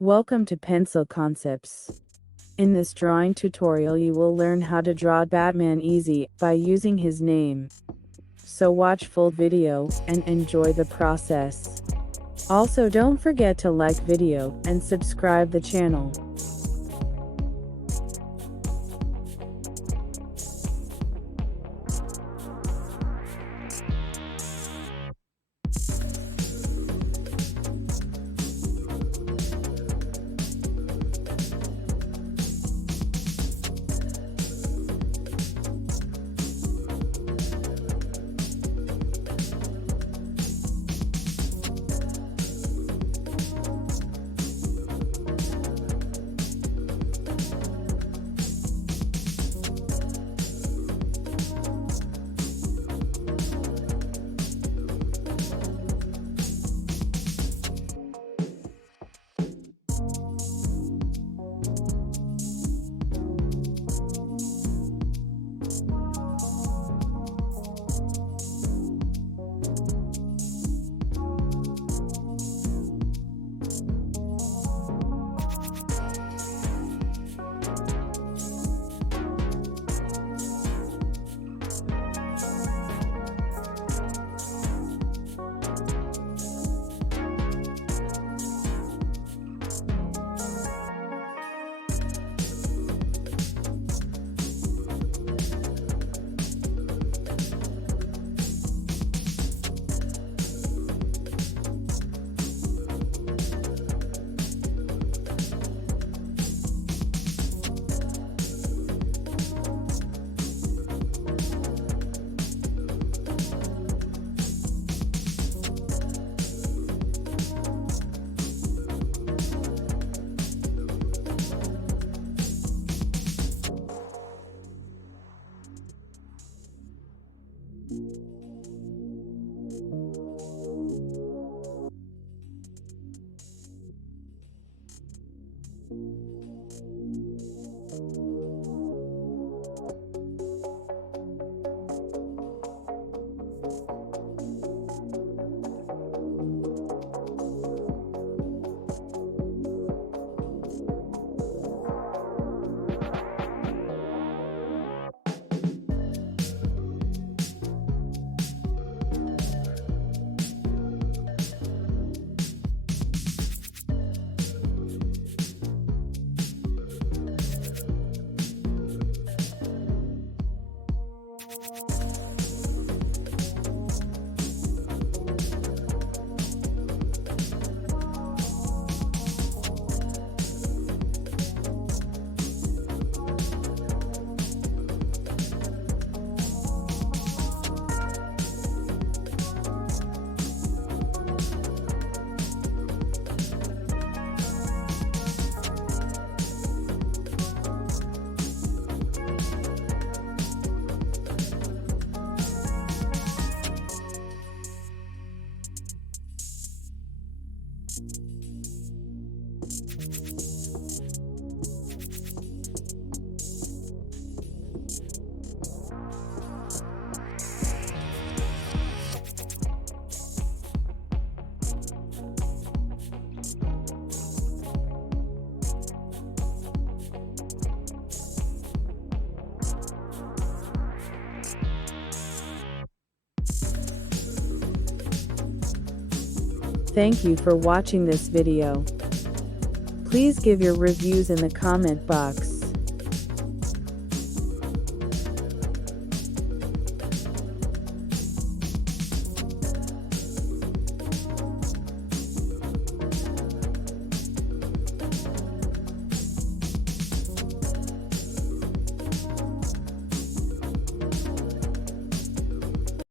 Welcome to Pencil Concepts. In this drawing tutorial you will learn how to draw Batman easy by using his name. So watch full video and enjoy the process. Also don't forget to like video and subscribe the channel. Thank you for watching this video. Please give your reviews in the comment box.